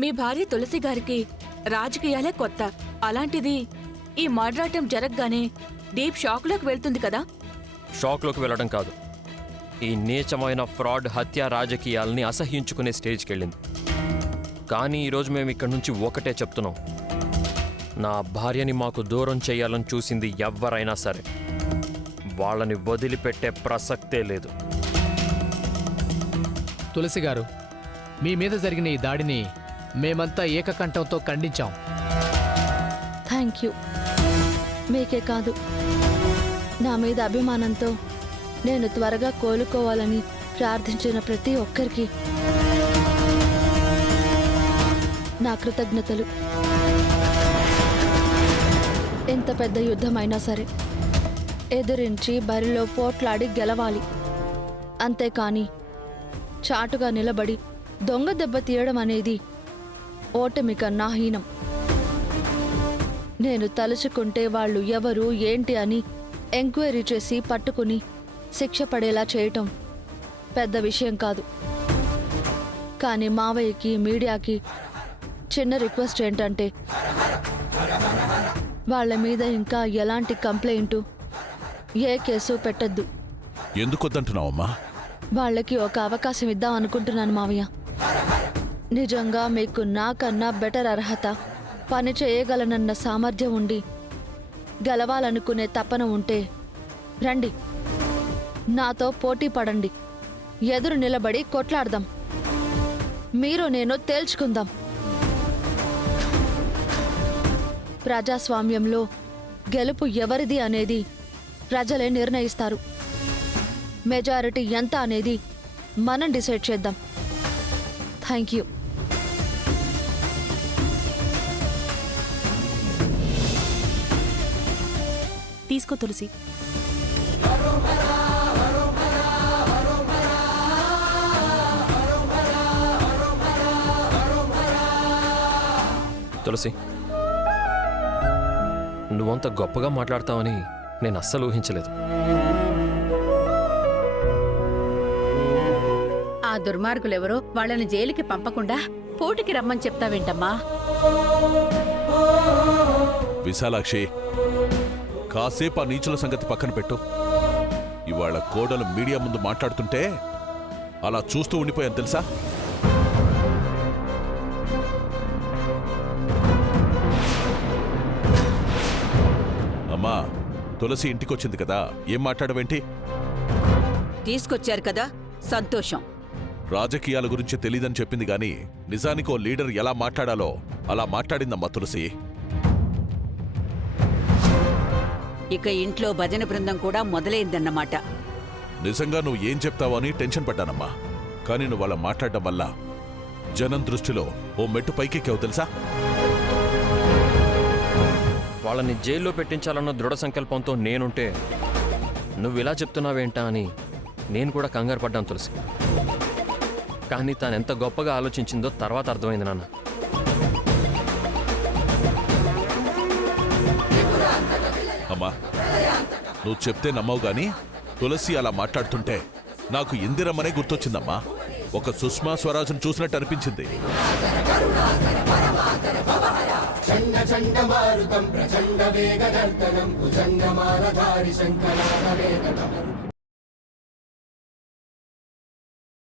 మీ భార్య తులసి గారికి రాజకీయాలే కొత్త. అలాంటిది ఈ మాట్లాడటం జరగగానే డీప్ షాక్లోకి వెళ్తుంది కదా. షాక్లోకి వెళ్ళడం కాదు, ఈ నీచమైన ఫ్రాడ్ హత్య రాజకీయాల్ని అసహ్యించుకునే స్టేజ్కి వెళ్ళింది. కానీ ఈరోజు మేము ఇక్కడి నుంచి ఒకటే చెప్తున్నాం, నా భార్యని మాకు దూరం చేయాలని చూసింది ఎవ్వరైనా సరే వాళ్ళని వదిలిపెట్టే ప్రసక్తే లేదు. తులసి గారు, మీ మీద జరిగిన ఈ దాడిని మేమంతా ఏకకంఠంతో ఖండించాం. Thank you. మీకే కాదు, నా మీద అభిమానంతో నేను త్వరగా కోలుకోవాలని ప్రార్థించిన ప్రతి ఒక్కరికి నా కృతజ్ఞతలు. ఎంత పెద్ద యుద్ధమైనా సరే ఎదిరించి బరిలో పోట్లాడి గెలవాలి. అంతేకాని చాటుగా నిలబడి దొంగ దెబ్బ తీయడం అనేది ఓటమి కన్నా హీనం. నేను తలుచుకుంటే వాళ్ళు ఎవరు ఏంటి అని ఎంక్వైరీ చేసి పట్టుకుని శిక్ష పడేలా చేయటం పెద్ద విషయం కాదు. కానీ మావయ్యకి, మీడియాకి చిన్న రిక్వెస్ట్ ఏంటంటే, వాళ్ళ మీద ఇంకా ఎలాంటి కంప్లైంటు, ఏ కేసు పెట్టద్దు. ఎందుకొద్దంటున్నావమ్మా? వాళ్ళకి ఒక అవకాశం ఇద్దాం అనుకుంటున్నాను మావయ్య. నిజంగా మీకు నాకన్నా బెటర్ అర్హత, పని చేయగలనన్న సామర్థ్యం ఉండి గెలవాలనుకునే తపన ఉంటే రండి, నాతో పోటీ పడండి. ఎదురు నిలబడి కొట్లాడదాం. మీరు నేను తేల్చుకుందాం. ప్రజాస్వామ్యంలో గెలుపు ఎవరిది అనేది ప్రజలే నిర్ణయిస్తారు. మెజారిటీ ఎంత అనేది మనం డిసైడ్ చేద్దాం. Thank you. తీసుకో తులసి. తులసి, నువ్వంత గొప్పగా మాట్లాడతావని నేను అస్సలు ఊహించలేదు. ఆ దుర్మార్గులెవరో వాళ్ళని జైలుకి పంపకుండా పోటీకి రమ్మని చెప్తావేంటమ్మా? విశాలాక్షి, కాసేపు ఆ నీచుల సంగతి పక్కన పెట్టు. ఇవాళ కోడలు మీడియా ముందు మాట్లాడుతుంటే అలా చూస్తూ ఉండిపోయాను తెలుసా? అమ్మా, తులసి ఇంటికొచ్చింది కదా, ఏం మాట్లాడవేంటి? తీసుకొచ్చారు కదా, సంతోషం. రాజకీయాల గురించి తెలీదని చెప్పింది గాని నిజానికో లీడర్ ఎలా మాట్లాడాలో అలా మాట్లాడిందమ్మా తులసి. ఇక ఇంట్లో భజన బృందం కూడా మొదలైందన్నమాట. నిజంగా నువ్వు ఏం చెప్తావో అని టెన్షన్ పడ్డానమ్మా. కానీ నువ్వు అలా మాట్లాడడం వల్ల జనం దృష్టిలో ఓ మెట్టు పైకెక్కావు తెలుసా? వాళ్ళని జైల్లో పెట్టించాలన్న దృఢ సంకల్పంతో నేనుంటే నువ్వు ఇలా చెప్తున్నావేంటా అని నేను కూడా కంగారు పడ్డాను తులసి. కానీ తాను ఎంత గొప్పగా ఆలోచించిందో తర్వాత అర్థమైంది నాన్న. అమ్మా, నువ్వు చెప్తే నమ్మవు గాని తులసి అలా మాట్లాడుతుంటే నాకు ఇందిరమ్మనే గుర్తొచ్చిందమ్మా. ఒక సుష్మా స్వరాజ్ను చూసినట్టు అనిపించింది. చండ మారుతం ప్రచండ వేగ నర్తనం భుజంగమాలధారి శంకరాల వేదనం